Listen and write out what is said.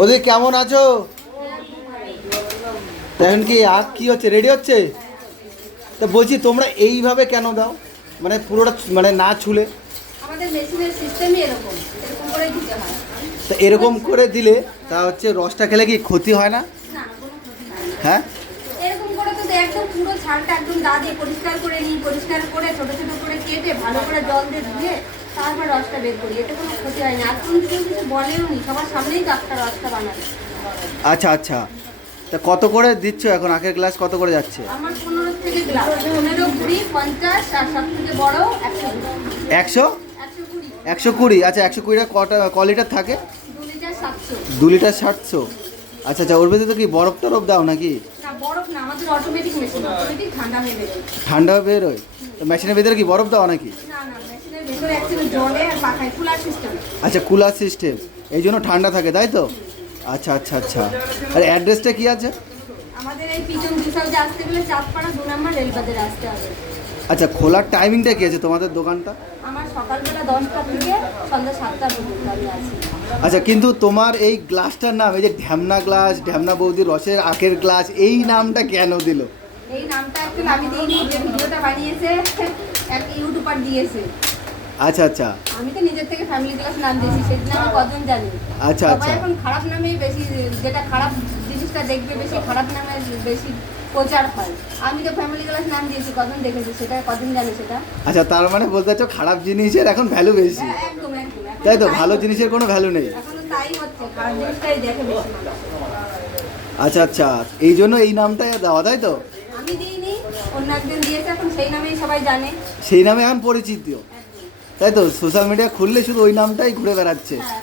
ওদের কেমন আছো? এখন কি আখ কি হচ্ছে, রেডি হচ্ছে? তা বলছি তোমরা এইভাবে কেন দাও, মানে পুরোটা মানে না ছুলে? আমাদের মেশিনের সিস্টেমই এরকম করে দিতে হয়। তা এরকম করে দিলে তা হচ্ছে রসটা খেলে কি ক্ষতি হয় না? না, কোনো ক্ষতি হয় না। হ্যাঁ, এরকম করে তো একদম পুরো ছালটা একদম দা দিয়ে পরিষ্কার করে নিই, পরিষ্কার করে ছোট ছোট করে কেটে ভালো করে জল দিয়ে ধুয়ে তারপর রসটা বের করি। এতে কোনো ক্ষতি হয় না। আর কোনো কেউ কিছু বলেও নি, সবার সামনেই তো একটা রসটা বানাবে। আচ্ছা আচ্ছা। তা কত করে দিচ্ছ এখন? আখের গ্লাস কত করে যাচ্ছে? আমার 15 থেকে গ্লাস 15, 20, 50 আর সব থেকে বড় 100। 100? 120। আচ্ছা, 120টা ক লিটার থাকে? 2 লিটার 700। 2 লিটার 700। আচ্ছা আচ্ছা, ওর ভেতরে তো কি বরফ টরফ দাও নাকি? না, বরফ না, আমাদের অটোমেটিক মেশিন, অটোমেটিক ঠান্ডা হয়ে বেরোয়। ঠান্ডা বেরোয়? তো মেশিনের ভেতরে কি বরফ দাও নাকি? না না, মেশিনের ভেতরে অ্যাকচুয়ালি জলে আর পাখায় কুলার সিস্টেম। আচ্ছা, কুলার সিস্টেম, এই জন্য ঠান্ডা থাকে, তাই তো? আচ্ছা আচ্ছা আচ্ছা। আর অ্যাড্রেসটা কি আছে? আমাদের এই পিছন দিশাও যে আসতে গেলে চাঁদপাড়া 2 নম্বর রেলবাজারে আসতে হবে। আচ্ছা, খোলার টাইমিংটা কি আছে তোমাদের দোকানটা? আমার সকালবেলা 10টা থেকে সন্ধ্যা 7টা পর্যন্ত আমি আছি। আচ্ছা, কিন্তু তোমার এই গ্লাসটার নাম, এই যে ঢ্যামনা গ্লাস, ঢ্যামনা বৌদি রসের আখের গ্লাস, এই নামটা কেন দিল? এই নামটা অ্যাকচুয়ালি আমি দিইনি, যে ভিডিওটা বানিয়েছে এক ইউটিউবার দিয়েছে। আচ্ছা আচ্ছা আমি তো নিজের থেকে ফ্যামিলি গ্লাস নাম দিয়েছি, সেই নামে কজন জানি। আচ্ছা সবাই আচ্ছা এখন খারাপ নামেই বেশি, যেটা খারাপ জিনিসটা দেখবে বেশি, খারাপ নামে বেশি প্রচার হয়। আমি তো ফ্যামিলি গ্লাস নাম দিয়েছি, কজন দেখেছি সেটা, কজন জানে সেটা। আচ্ছা, তার মানে বলতে চাচ্ছ খারাপ জিনিসের এখন ভ্যালু বেশি, একদম একদম। এখন তাই তো? তাই ভালো হচ্ছে। জিনিসের কোনো ভ্যালু নেই। এখনো তাই হচ্ছে, খারাপ জিনিসটাই দেখে বেশি মানুষ। আচ্ছা আচ্ছা, এই জন্য এই নামটাই দেওয়া, তাই তো? আমি দিইনি, অন্য একজন দিয়েছে, এখন সেই নামেই সবাই জানে। সেই নামে এখন পরিচিত, একদম। তাই তো? সোশ্যাল মিডিয়া খুললে শুধু ওই নামটাই ঘুরে বেড়াচ্ছে। হ্যাঁ,